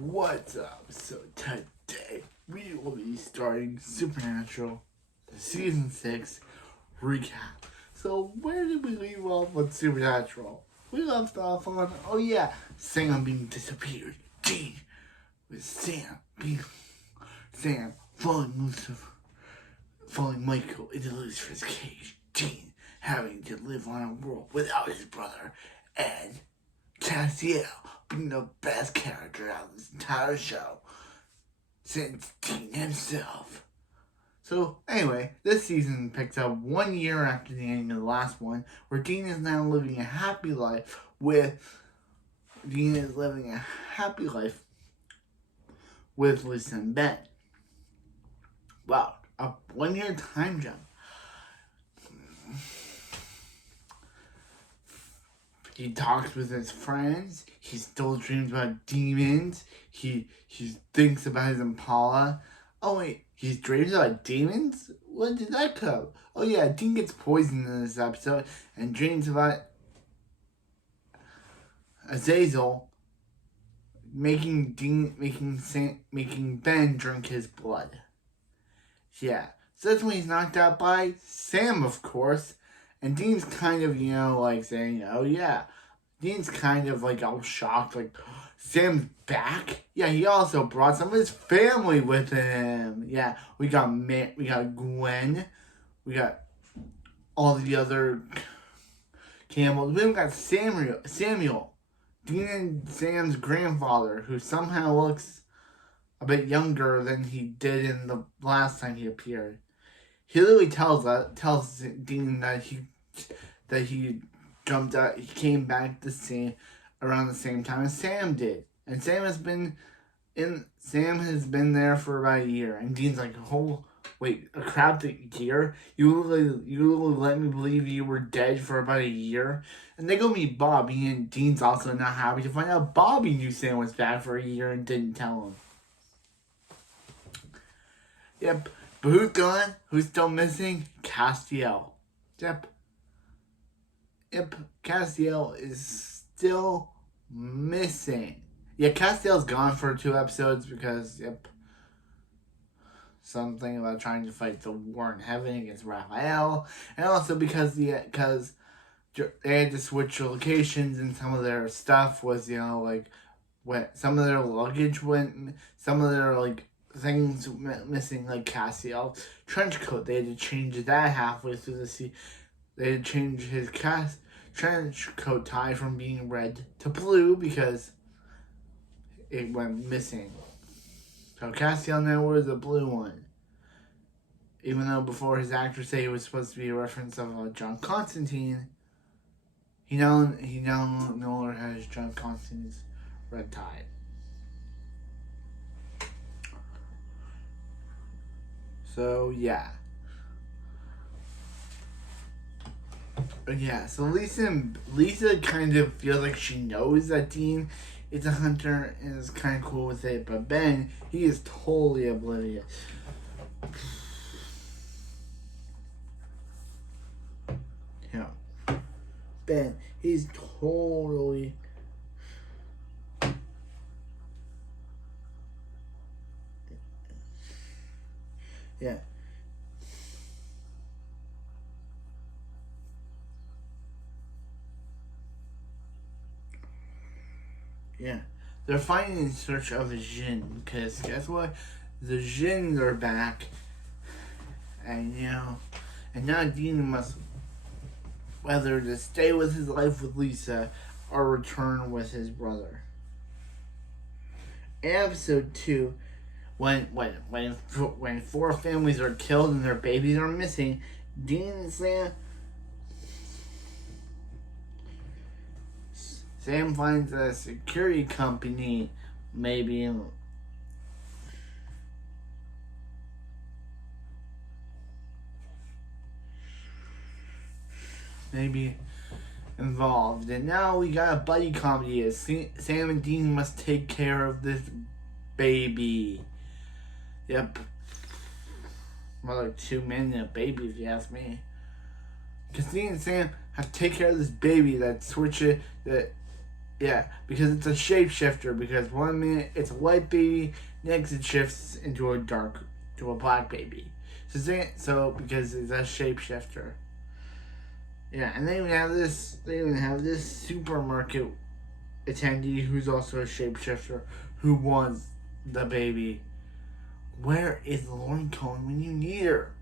What's up? So today we will be starting Supernatural Season 6 recap. So where did we leave off with Supernatural? We left off on, Sam being disappeared. Dean with Sam following Michael into Lucifer's cage. Dean having to live on a world without his brother, and Castiel being the best character out of this entire show since Dean himself. So anyway, this season picks up 1 year after the ending of the last one, where Dean is now living a happy life with Lisa and Ben. Wow, a 1 year time jump. He talks with his friends. He still dreams about demons. He thinks about his Impala. Oh wait, he dreams about demons? When did that come? Oh yeah, Dean gets poisoned in this episode and dreams about Azazel making Ben drink his blood. Yeah, so that's when he's knocked out by Sam, of course. And Dean's kind of, saying, oh yeah. Dean's kind of all shocked, Sam's back? Yeah, he also brought some of his family with him. Yeah, we got Gwen. We got all the other Campbells. We even got Samuel. Dean and Sam's grandfather, who somehow looks a bit younger than he did in the last time he appeared. He literally tells Dean that he jumped out. He came back around the same time as Sam did, and Sam has been there for about a year. And Dean's like, "Oh, wait, a crap year? You let me believe you were dead for about a year?" And they go meet Bobby, and Dean's also not happy to find out Bobby knew Sam was back for a year and didn't tell him. Yep. But who's gone? Who's still missing? Castiel. Yep, Castiel is still missing. Yeah, Castiel's gone for 2 episodes because, something about trying to fight the war in heaven against Raphael. And also because they had to switch locations and some of their stuff was, some of their luggage went, some of their, things missing, like Castiel's trench coat. They had to change that halfway through the sea. They had to change his trench coat tie from being red to blue because it went missing. So Castiel now wears a blue one. Even though before his actor said it was supposed to be a reference of John Constantine, he no longer has John Constantine's red tie. So, yeah. So Lisa kind of feels like she knows that Dean is a hunter and is kind of cool with it. But Ben, he is totally oblivious. Yeah. Ben, he's totally... Yeah. Yeah. They're fighting in search of the Jinn because guess what? The Jinn are back. And and now Dean must whether to stay with his life with Lisa or return with his brother. In episode 2, when 4 families are killed and their babies are missing, Dean and Sam finds a security company, maybe involved. And now we got a buddy comedy as Sam and Dean must take care of this baby. Yep. More like 2 men and a baby, if you ask me. Because Dean and Sam have to take care of this baby that Yeah, because it's a shapeshifter. Because 1 minute it's a white baby, next it shifts into to a black baby. So because it's a shapeshifter. Yeah, and they even have this. They even have this supermarket attendee who's also a shapeshifter who wants the baby. Where is Lauren Cohan when you need her?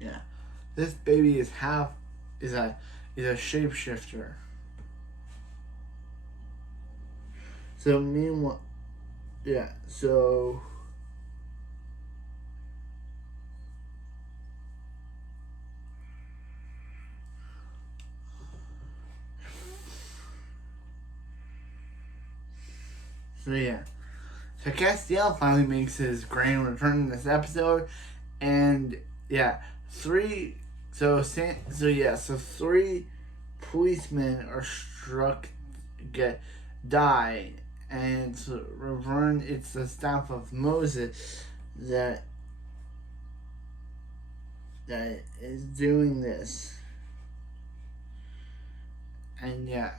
Yeah, this baby is a shapeshifter. So meanwhile, yeah. So yeah. So Castiel finally makes his grand return in this episode, and yeah, So three policemen are die, and so Revern, it's the staff of Moses that is doing this, and yeah.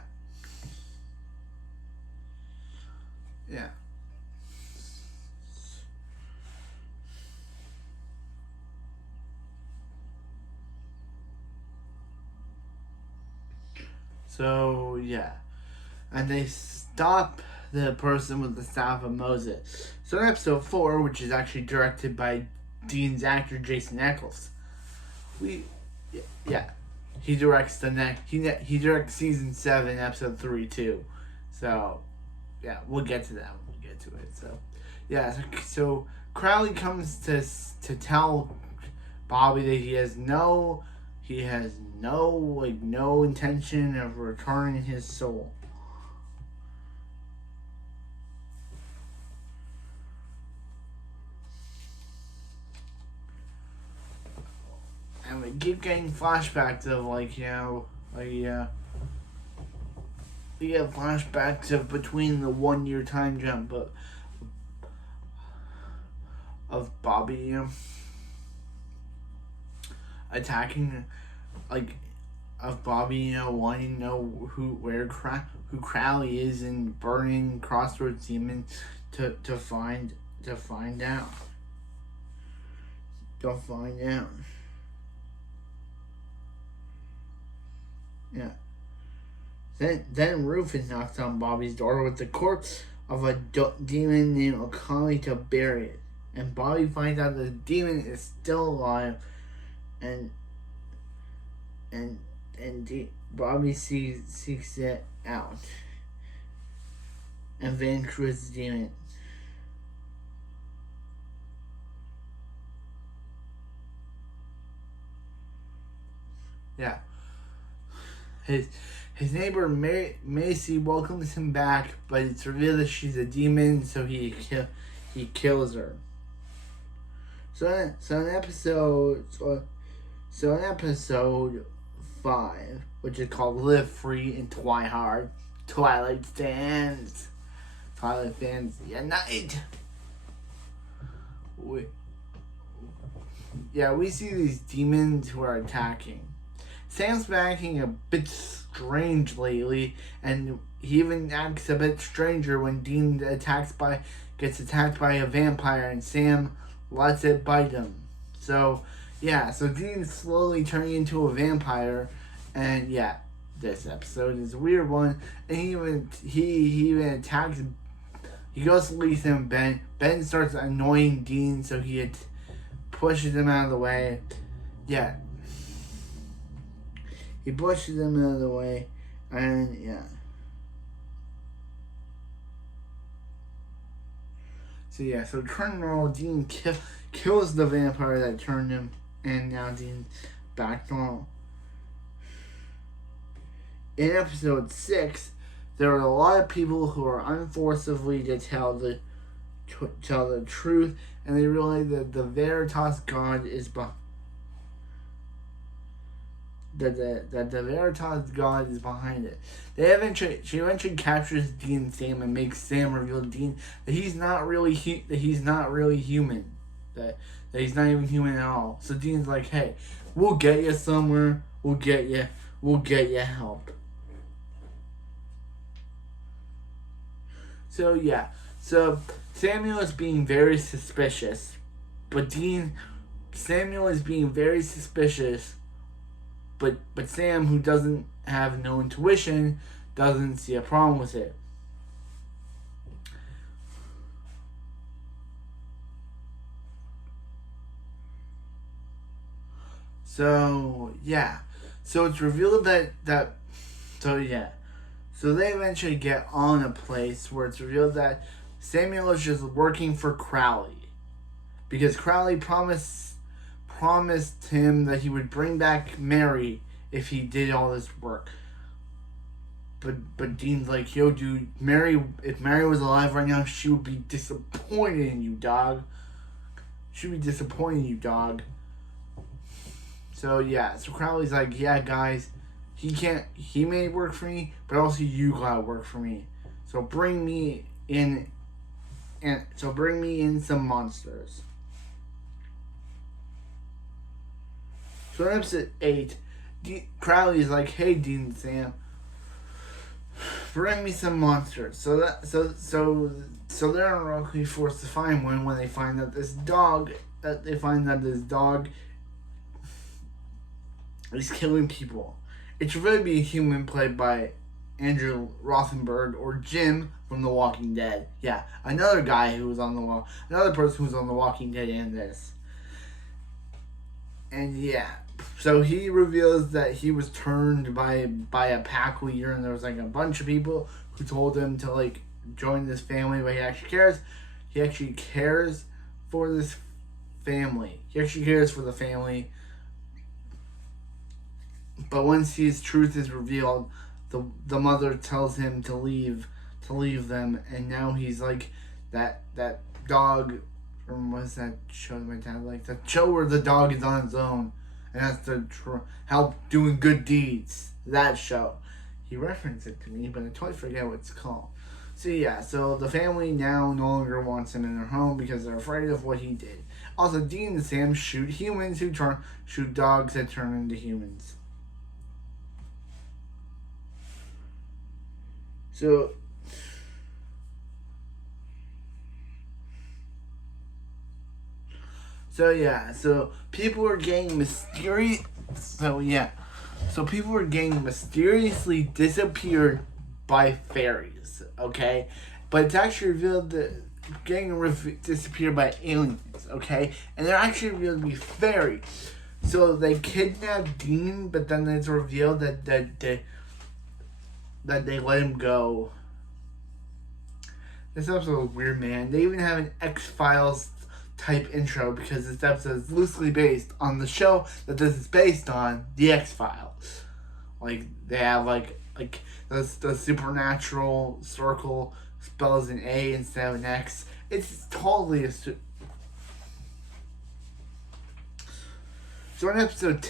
So yeah, and they stop the person with the staff of Moses. So in episode 4, which is actually directed by Dean's actor Jason Ackles, he directs he directs season 7, episode 3 too. So yeah, we'll get to that when we get to it. So yeah, so Crowley comes to tell Bobby that he has no intention of returning his soul. And we keep getting flashbacks of we get flashbacks of between the 1 year time jump of Bobby attacking, of Bobby, wanting to know who Crowley is and burning Crossroads Demon to find out. Yeah. Then Rufus knocks on Bobby's door with the corpse of a demon named Okami to bury it. And Bobby finds out the demon is still alive, and Bobby seeks it out and vanquishes the demon. Yeah. His neighbor Macy welcomes him back, but it's revealed that she's a demon, so he kills her. So in episode 5, which is called Live Free in Twilight fans unite. We see these demons who are attacking. Sam's been acting a bit strange lately, and he even acts a bit stranger when Dean gets attacked by a vampire, and Sam lets it bite him. So Dean's slowly turning into a vampire, and this episode is a weird one. And he even attacks. He goes to Letha. Ben starts annoying Dean, so he pushes him out of the way. Yeah. He pushes him out of the way, and So turn normal, Dean kills the vampire that turned him, and now Dean's back normal. In episode 6, there are a lot of people who are unforcibly to tell the truth, and they realize that the Veritas God is behind. That the Veritas God is behind it. She eventually captures Dean and Sam and makes Sam reveal to Dean that he's not really human. That that he's not even human at all. So Dean's like, hey, we'll get you somewhere. We'll get you help. So yeah, so Samuel is being very suspicious, but Samuel is being very suspicious, but Sam, who doesn't have no intuition, doesn't see a problem with it. So yeah, so it's revealed so they eventually get on a place where it's revealed that Samuel is just working for Crowley, because Crowley promised him that he would bring back Mary if he did all this work. But Dean's like, yo, dude, if Mary was alive right now, she would be disappointed in you, dog. She would be disappointed in you, dog. So yeah, so Crowley's like, yeah, guys, he may work for me, but also you gotta work for me. So bring me in some monsters. So in episode 8, Crowley's like, hey, Dean and Sam, bring me some monsters. So they're unluckily forced to find one when they find that this dog is killing people. It should really be a human played by Andrew Rothenberg or Jim from The Walking Dead. Yeah, another person who was on The Walking Dead in this. And yeah, so he reveals that he was turned by a pack leader, and there was like a bunch of people who told him to like join this family, but he actually cares for this family. He actually cares for the family. But once his truth is revealed, the mother tells him to leave them, and now he's like that dog from what's that show that my dad liked? That show where the dog is on its own and has to help doing good deeds. That show. He referenced it to me, but I totally forget what it's called. So yeah, so the family now no longer wants him in their home because they're afraid of what he did. Also, Dean and Sam shoot dogs that turn into humans. So people are getting mysteriously disappeared by fairies, okay? But it's actually revealed that disappeared by aliens, okay? And they're actually revealed to be fairies. So they kidnapped Dean, but then it's revealed that they let him go. This episode is weird, man. They even have an X-Files type intro because this episode is loosely based on the show that this is based on, the X-Files. Like, they have like the supernatural circle spells an A instead of an X. It's totally a So in episode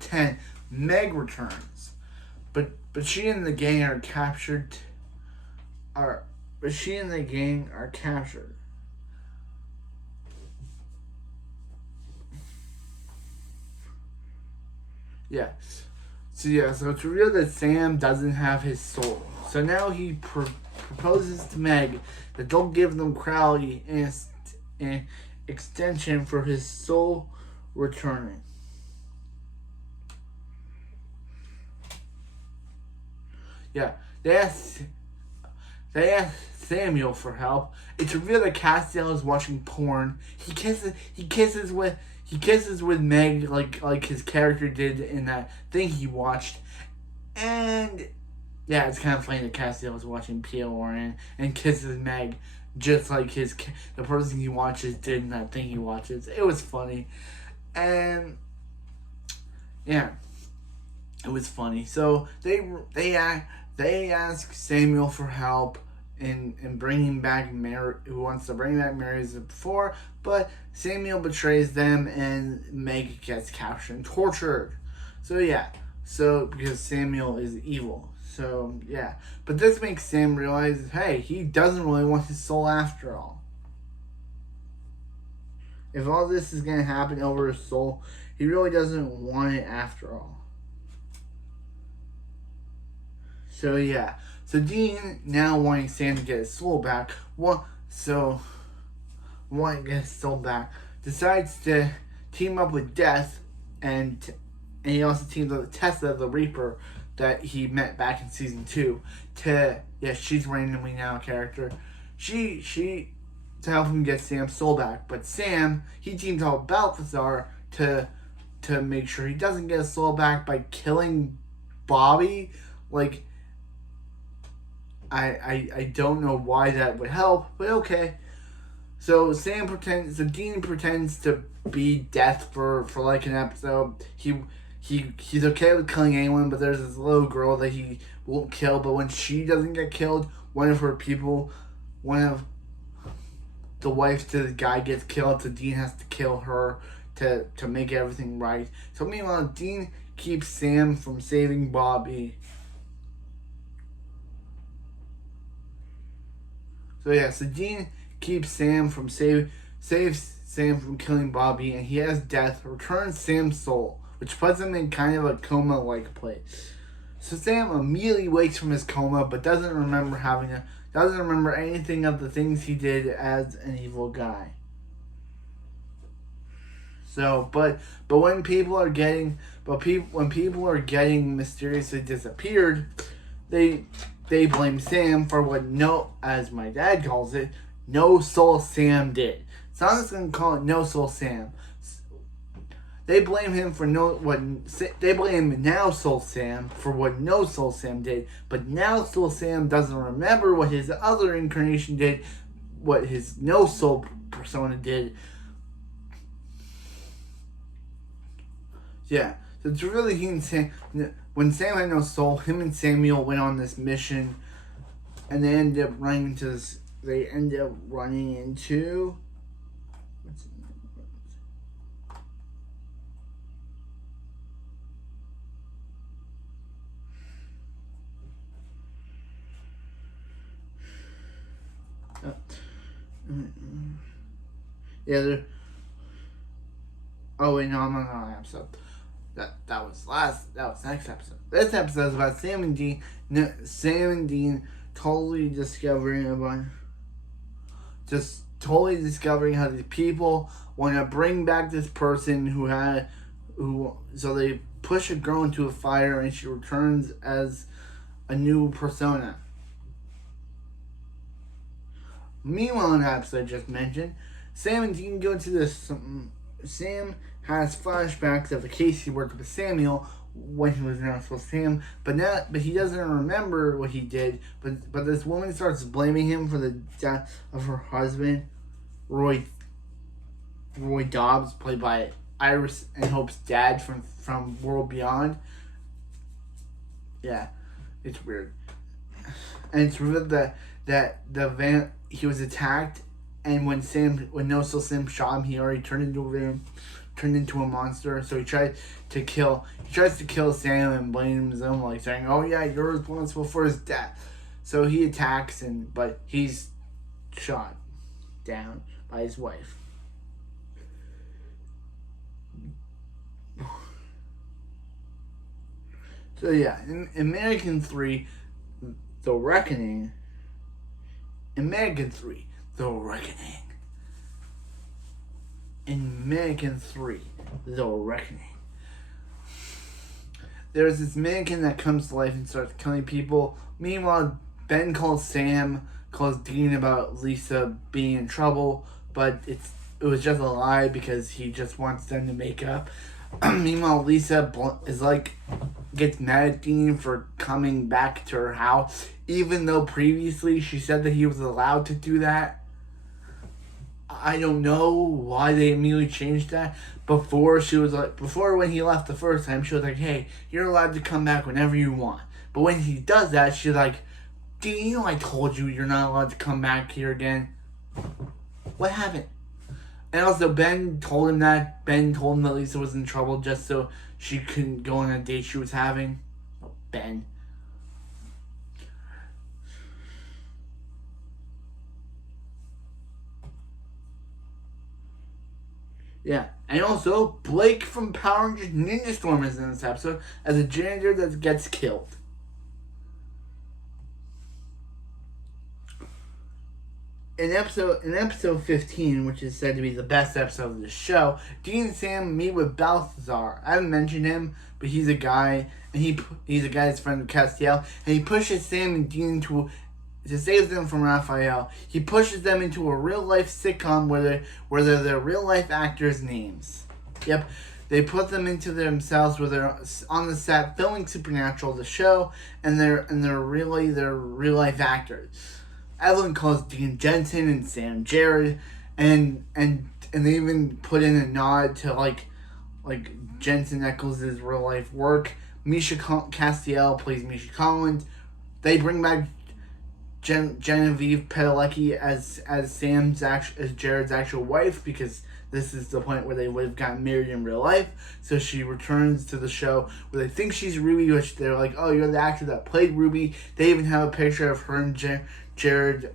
10, Meg returns. But she and the gang are captured. Yeah. So it's revealed that Sam doesn't have his soul. So now he proposes to Meg that they'll give them Crowley an extension for his soul returning. Yeah, they asked Samuel for help. It's revealed that Castiel is watching porn. He kisses with Meg like his character did in that thing he watched. And yeah, it's kind of funny that Castiel is watching PLRN and kisses Meg just like the person he watches did in that thing he watches. It was funny. And yeah, it was funny. So they ask Samuel for help in bringing back Mary, who wants to bring back Mary as before, but Samuel betrays them and Meg gets captured and tortured. So yeah, because Samuel is evil. So yeah, but this makes Sam realize, hey, he doesn't really want his soul after all. if all this is gonna happen over his soul, he really doesn't want it after all. So yeah. So Dean, now wanting Sam to get his soul back, wanting to get his soul back, decides to team up with Death, and he also teams up with Tessa, the Reaper, that he met back in season 2. She's randomly now a character. She to help him get Sam's soul back, but Sam, he teams up with Balthazar to make sure he doesn't get his soul back by killing Bobby. Like, I don't know why that would help, but okay. So Dean pretends to be Death for like an episode. He's okay with killing anyone, but there's this little girl that he won't kill. But when she doesn't get killed, one of the wife to the guy gets killed, so Dean has to kill her to make everything right. So meanwhile, Dean keeps Sam from saving Bobby. So Dean keeps Sam from saves Sam from killing Bobby, and he has Death return Sam's soul, which puts him in kind of a coma-like place. So Sam immediately wakes from his coma, but doesn't remember anything of the things he did as an evil guy. So, but when people are getting mysteriously disappeared, they blame Sam for what as my dad calls it, No Soul Sam did. So I'm just gonna call it No Soul Sam. They blame him for they blame Now Soul Sam for what No Soul Sam did, but Now Soul Sam doesn't remember what his other incarnation did, what his No Soul persona did. Yeah, so it's really he and Sam. When Sam had no soul, him and Samuel went on this mission, and they ended up running into this. They ended up running into. Yeah, oh wait, no, I'm not on that episode. That was next episode. This episode is about Sam and Dean. Totally discovering how these people want to bring back this person so they push a girl into a fire and she returns as a new persona. Meanwhile, in the episode I just mentioned, Sam and Dean go into this. Sam has flashbacks of the case he worked with Samuel when he was Now Soul Sam, but he doesn't remember what he did. But this woman starts blaming him for the death of her husband, Roy Dobbs, played by Iris and Hope's dad from World Beyond. Yeah, it's weird, and it's revealed that he was attacked, and when No Soul Sam shot him, he already turned into a monster. So he tries to kill Sam and blames him, like saying, "Oh yeah, you're responsible for his death." So he attacks but he's shot down by his wife. So yeah, in American 3, The Reckoning. In American 3, The Reckoning. There's this mannequin that comes to life and starts killing people. Meanwhile, Ben calls Dean about Lisa being in trouble, but it was just a lie because he just wants them to make up. Meanwhile, Lisa gets mad at Dean for coming back to her house, even though previously she said that he was allowed to do that. I don't know why they immediately changed that. Before when he left the first time, she was like, "Hey, you're allowed to come back whenever you want." But when he does that, she's like, "Dean, you know I told you you're not allowed to come back here again." What happened? And also, Ben told him that Lisa was in trouble just so she couldn't go on a date she was having. Oh, Ben. Yeah, and also Blake from Power Rangers Ninja Storm is in this episode as a janitor that gets killed. In episode 15, which is said to be the best episode of the show, Dean and Sam meet with Balthazar. I haven't mentioned him, but he's a guy, and he's a guy that's friend with Castiel, and he pushes Sam and Dean to save them from Raphael. He pushes them into a real life sitcom where they're their real life actors' names. Yep, they put them into themselves where they're on the set filming Supernatural, the show, and they're really their real life actors. Evelyn calls Dean Jensen and Sam Jared, and they even put in a nod to like Jensen Ackles' real life work. Misha Castiel plays Misha Collins. They bring back Genevieve Padalecki as Jared's actual wife, because this is the point where they would have gotten married in real life. So she returns to the show where they think she's Ruby, which they're like, oh, you're the actor that played Ruby. They even have a picture of her and Jared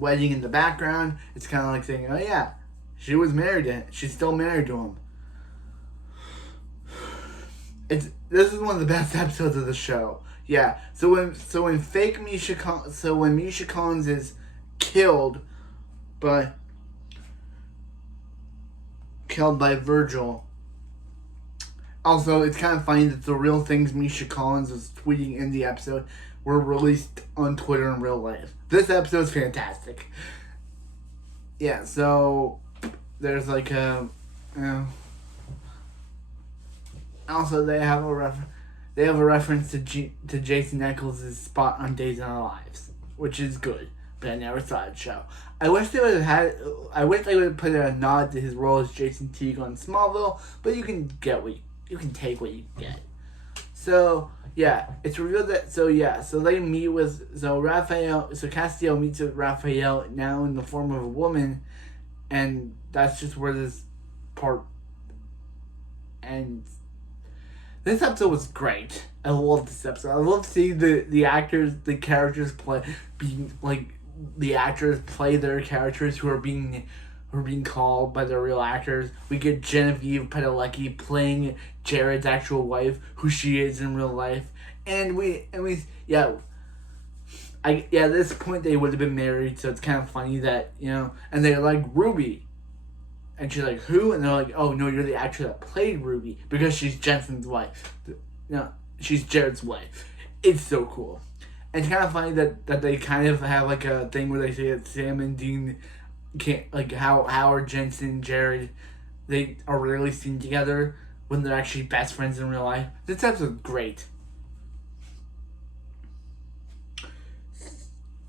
wedding in the background. It's kind of like saying, oh yeah, she was married to him. She's still married to him. This is one of the best episodes of the show. Yeah. So when Misha Collins is killed by Virgil. Also, it's kind of funny that the real things Misha Collins was tweeting in the episode were released on Twitter in real life. This episode is fantastic. Yeah, so there's like a, also they have a reference to Jason Ackles' spot on Days of Our Lives, which is good, but I never saw the show. I wish they would have put a nod to his role as Jason Teague on Smallville, but you can take what you get. So yeah, it's revealed that so they meet with Castiel meets with Raphael now in the form of a woman, and that's just where this part ends. This episode was great. I love this episode. I love seeing the characters play their characters who are being called by their real actors. We get Genevieve Padalecki playing Jared's actual wife, who she is in real life, at this point they would have been married, so it's kind of funny that, and they're like, Ruby, and she's like, who? And they're like, oh no, you're the actor that played Ruby, because she's Jensen's wife. No, she's Jared's wife. It's so cool. And it's kind of funny that they kind of have like a thing where they say that Sam and Dean can't, like, how Howard, Jensen, and Jared, they are rarely seen together when they're actually best friends in real life. This episode's great.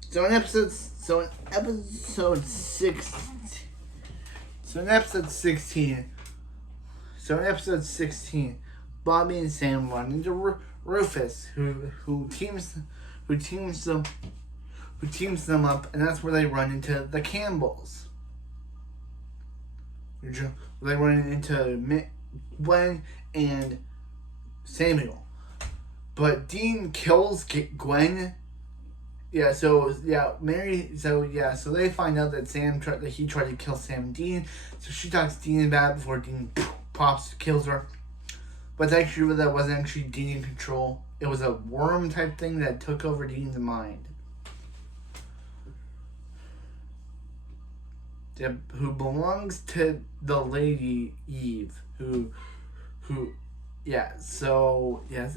So in episode 16, Bobby and Sam run into Rufus, who teams them up, and that's where they run into the Campbells. They run into Gwen and Samuel, but Dean kills Gwen. So they find out that he tried to kill Sam and Dean. So she talks Dean about it before Dean kills her. But actually, that wasn't actually Dean in control. It was a worm type thing that took over Dean's mind. Who belongs to the Lady Eve. This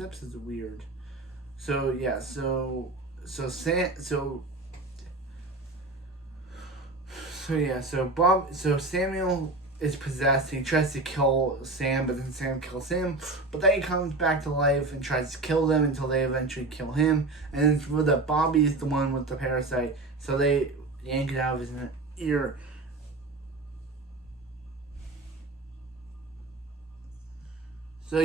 episode's weird. So Samuel is possessed. He tries to kill Sam, but then Sam kills him. But then he comes back to life and tries to kill them until they eventually kill him. And then it's revealed that Bobby is the one with the parasite, so they yank it out of his ear. So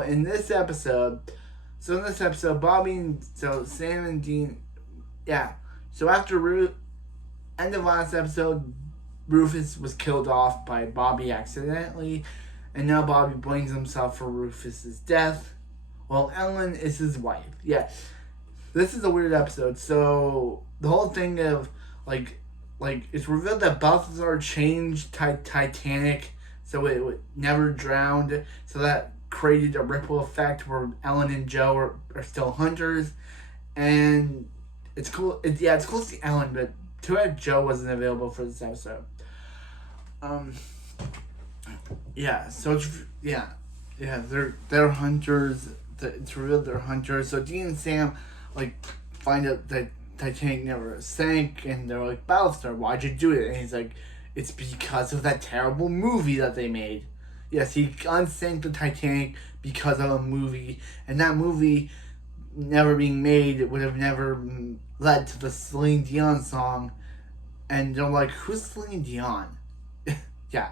in this episode, Bobby and Sam and Dean, So after end of last episode, Rufus was killed off by Bobby accidentally, and now Bobby blames himself for Rufus's death, while Ellen is his wife. Yeah, this is a weird episode. So the whole thing of like it's revealed that Balthazar changed Titanic so it would never drowned. So that created a ripple effect where Ellen and Joe are still hunters, and it's cool. It's cool to see Ellen, but too bad Joe wasn't available for this episode. Yeah. So they're hunters. It's revealed they're hunters. So Dean and Sam find out that Titanic never sank, and they're like, Battlestar, why'd you do it? And he's like, it's because of that terrible movie that they made. Yes, he unsank the Titanic because of a movie, and that movie never being made, it would have never led to the Celine Dion song. And they're like, who's Celine Dion? Yeah.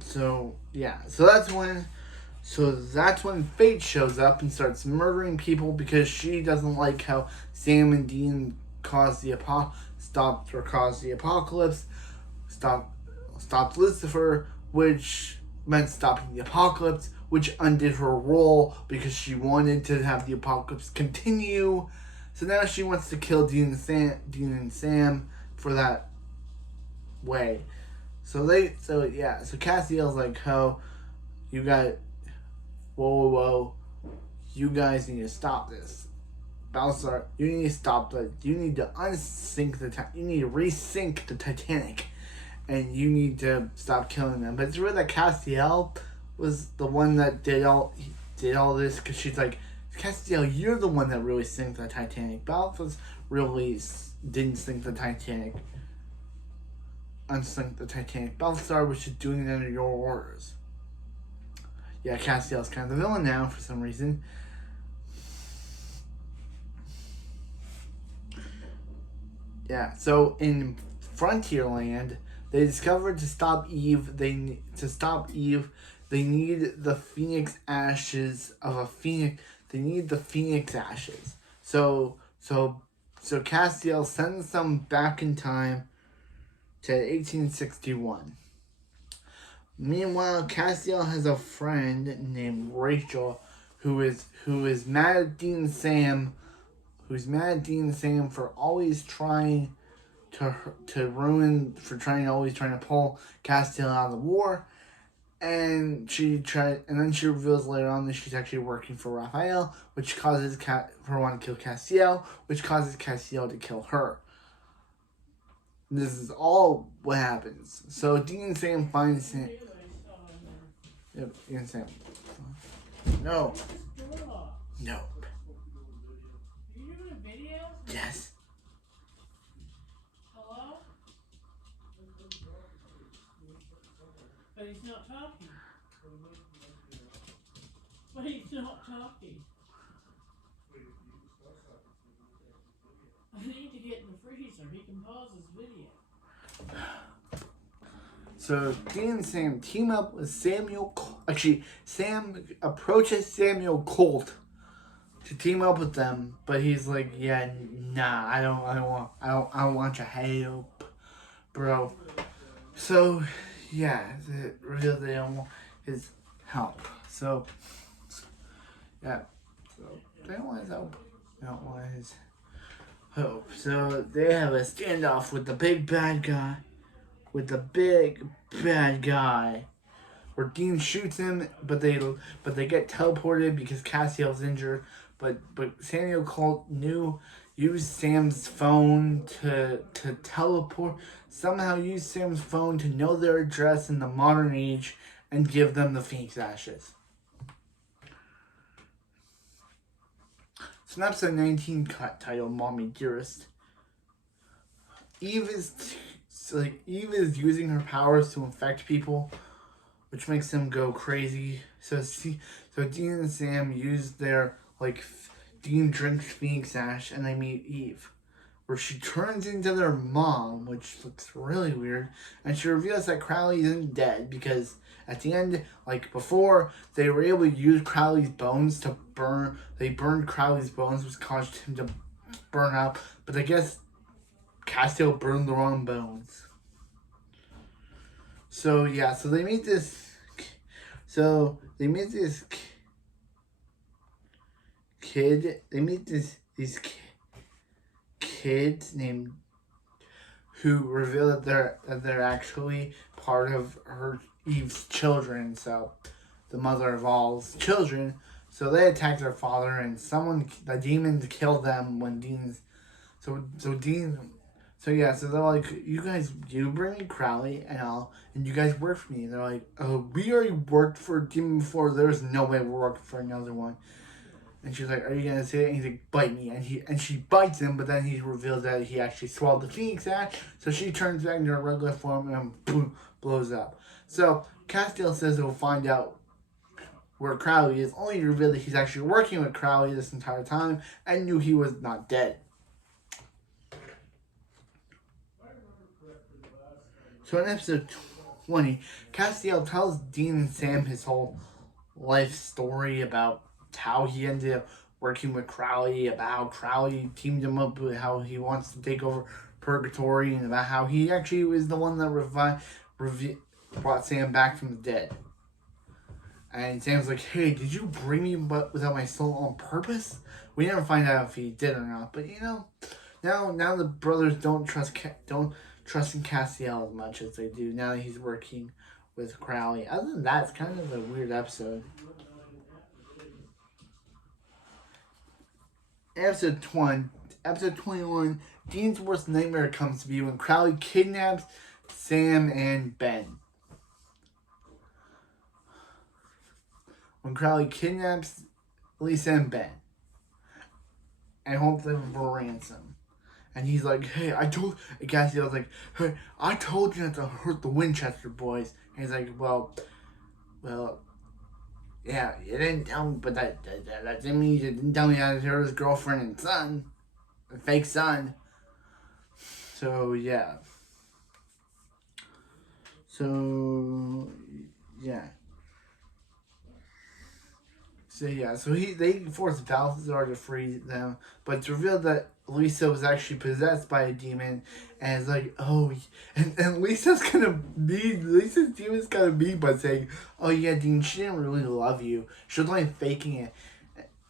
So that's when Fate shows up and starts murdering people because she doesn't like how Sam and Dean caused the apocalypse, stopped Lucifer, which meant stopping the apocalypse, which undid her role because she wanted to have the apocalypse continue. So now she wants to kill Dean and Sam for that way. So Castiel's like, "Ho, you got, whoa, you guys need to stop this. Balthazar, you need to stop that. You need to you need to resink the Titanic, and you need to stop killing them." But it's really that Castiel was the one that did all this, because she's like, Castiel, you're the one that really sank the Titanic. Balthazar really didn't sink the Titanic. Unsink the Titanic. Balthazar was just doing it under your orders. Yeah, Castiel's kind of the villain now for some reason. Yeah, so in Frontierland, they discovered to stop Eve. They need the Phoenix ashes of a phoenix. They need the Phoenix ashes. So Castiel sends them back in time to 1861. Meanwhile, Castiel has a friend named Rachel who is mad at Dean and Sam, for always trying to pull Castiel out of the war. And then she reveals later on that she's actually working for Raphael, which causes her want to kill Castiel, which causes Castiel to kill her. This is all what happens. So Dean and Sam find Sam. Yep, Dean and Sam. No. No. Are you doing a video? Yes. Hello? But he's not talking. But he's not talking. I need to get in the freezer. He can pause his video. So Dean and Sam team up with Samuel. Actually, Sam approaches Samuel Colt to team up with them, but he's like, "Yeah, nah, I don't want your help, bro." So yeah, they don't want his help. So yeah, so they don't want his help. They don't want his help. So they have a standoff with the big bad guy. Where Dean shoots him, but they get teleported because Castiel's injured. But Samuel Colt used Sam's phone to teleport. Somehow used Sam's phone to know their address in the modern age and give them the Phoenix ashes. So in episode 19, cut titled "Mommy Dearest," Eve is using her powers to infect people, which makes them go crazy. So Dean and Sam use their Dean drinks Phoenix ash and they meet Eve, where she turns into their mom, which looks really weird, and she reveals that Crowley isn't dead because at the end, before, they were able to use Crowley's bones to burn. They burned Crowley's bones, which caused him to burn out. But I guess Castiel burned the wrong bones. So yeah, so they meet this kid. They meet these kids named who reveal that they're actually part of her Eve's children. So the mother of all's children. So they attacked her father, and the demons killed them when Dean's. So Dean. So yeah, so they're like, you bring me Crowley and you guys work for me. And they're like, oh, we already worked for a demon before. There's no way we're working for another one. And she's like, are you gonna say it? And he's like, bite me. And she bites him, but then he reveals that he actually swallowed the Phoenix Ash. So she turns back into her regular form and boom, blows up. So Castiel says he'll find out where Crowley is, only to reveal that he's actually working with Crowley this entire time and knew he was not dead. So in episode 20, Castiel tells Dean and Sam his whole life story about how he ended up working with Crowley, about how Crowley teamed him up with how he wants to take over Purgatory, and about how he actually was the one that brought Sam back from the dead. And Sam's like, hey, did you bring me without my soul on purpose? We never find out if he did or not. But now the brothers don't trust in Castiel as much as they do now that he's working with Crowley. Other than that, it's kind of a weird episode. Episode 21, Dean's worst nightmare comes to be when Crowley kidnaps Sam and Ben. When Crowley kidnaps Lisa and Ben and holds them for ransom. And he's like, hey, Castiel's like, hey, I told you not to hurt the Winchester boys. And he's like, well, yeah, you didn't tell me, but that didn't mean you didn't tell me how to hurt his girlfriend and son, a fake son. So, yeah. So, yeah. So they forced Balthazar to free them, but it's revealed that Lisa was actually possessed by a demon, and it's like, oh, and Lisa's demon's gonna be by saying, oh yeah, Dean, she didn't really love you. She was only faking it,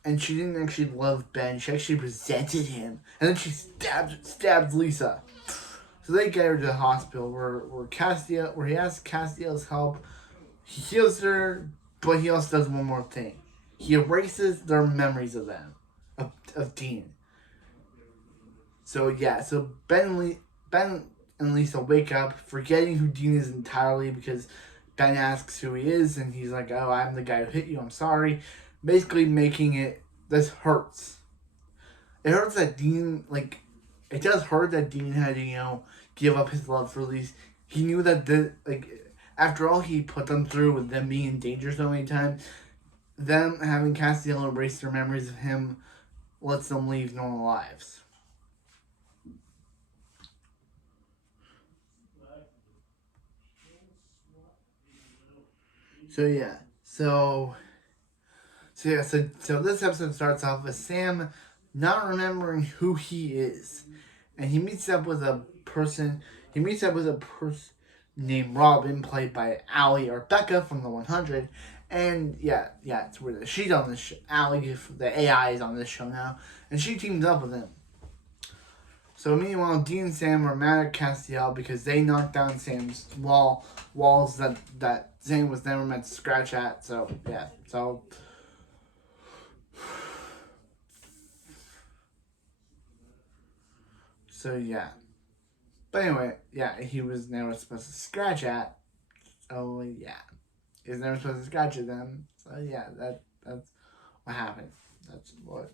and she didn't actually love Ben. She actually resented him, and then she stabbed Lisa. So they get her to the hospital where he asks Castiel's help. He heals her, but he also does one more thing. He erases their memories of them, of Dean. So Ben and Lisa wake up, forgetting who Dean is entirely because Ben asks who he is, and he's like, oh, I'm the guy who hit you, I'm sorry. Basically making this hurts. It hurts that Dean, it does hurt that Dean had to, give up his love for Lisa. He knew that, after all he put them through with them being in danger so many times, them having Castiel erase their memories of him lets them leave normal lives. So this episode starts off with Sam not remembering who he is, and he meets up with a person named Robin, played by Allie or Becca from the 100. And it's weird. She's on this show. Allie, the AI, is on this show now, and she teams up with him. So meanwhile, Dean and Sam are mad at Castiel because they knocked down Sam's walls that Sam was never meant to scratch at. So But anyway, he was never supposed to scratch at. Oh yeah. He was never supposed to scratch at them. So that's what happened. That's what.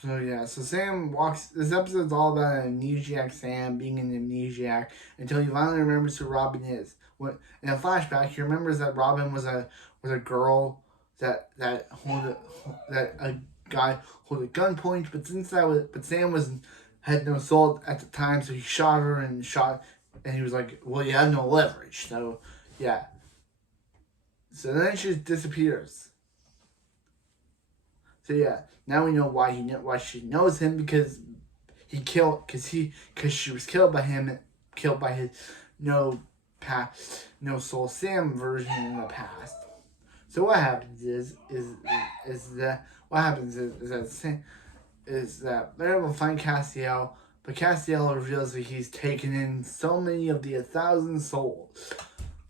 So Sam walks. This episode's all about an amnesiac Sam being an amnesiac until he finally remembers who Robin is. In a flashback, he remembers that Robin was a girl that a guy hold at gunpoint. But Sam had no soul at the time, so he shot her and he was like, well, you have no leverage. So yeah. So then she just disappears. So now we know why she knows him, because she was killed by his no soul Sam version in the past. So what happens is that they're able to find Castiel, But Castiel reveals that he's taken in so many of the 1,000 souls.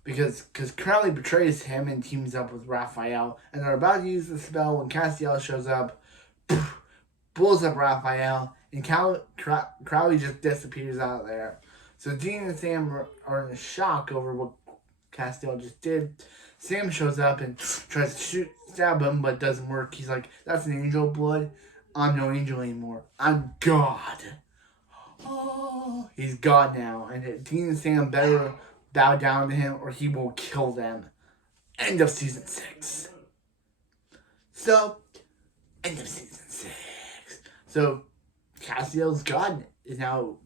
Because Crowley betrays him and teams up with Raphael. And they're about to use the spell when Castiel shows up, pulls up Raphael, and Crowley just disappears out of there. So Dean and Sam are in shock over what Castiel just did. Sam shows up and tries to stab him, but it doesn't work. He's like, that's an angel blood. I'm no angel anymore. I'm God. Oh, he's God now. And Dean and Sam better bow down to him or he will kill them. End of season 6. So, end of season 6. So, Castiel's God is now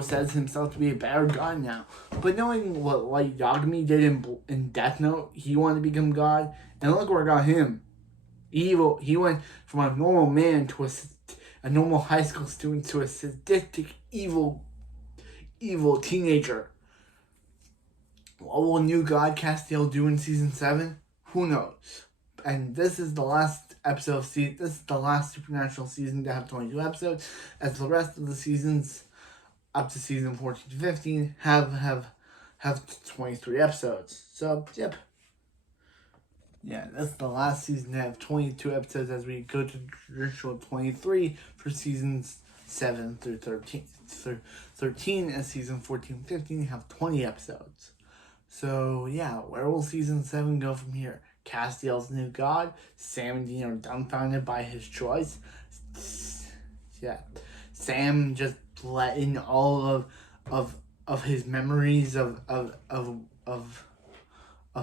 says himself to be a better God now. But knowing what Light Yagami did in Death Note, he wanted to become God. And look where it got him. Evil. He went from a normal man to a normal high school student to a sadistic, evil teenager. What will new God Castiel do in season 7? Who knows? And this is the last episode of this is the last Supernatural season to have 22 episodes, as the rest of the seasons up to season 14 to 15 have 23 episodes. So, yep. Yeah, that's the last season to have 22 episodes as we go to traditional 23 for seasons 7 through 13. 13 and season 14 15 have 20 episodes. So, yeah, where will season 7 go from here? Castiel's new God. Sam and Dean are dumbfounded by his choice. Yeah. Sam just let in all of his memories of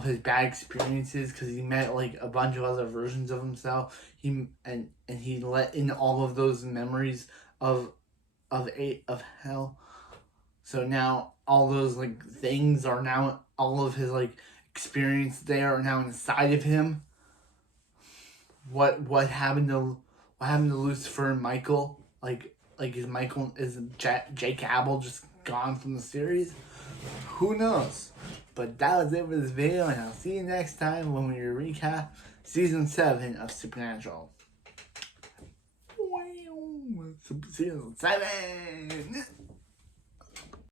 his bad experiences because he met like a bunch of other versions of himself. He let in all of those memories of hell. So now all those like things are now all of his like experience there are now inside of him. What happened to Lucifer and Michael? Like is Jake Abel just gone from the series? Who knows? But that was it for this video, and I'll see you next time when we recap season 7 of Supernatural. Season 7.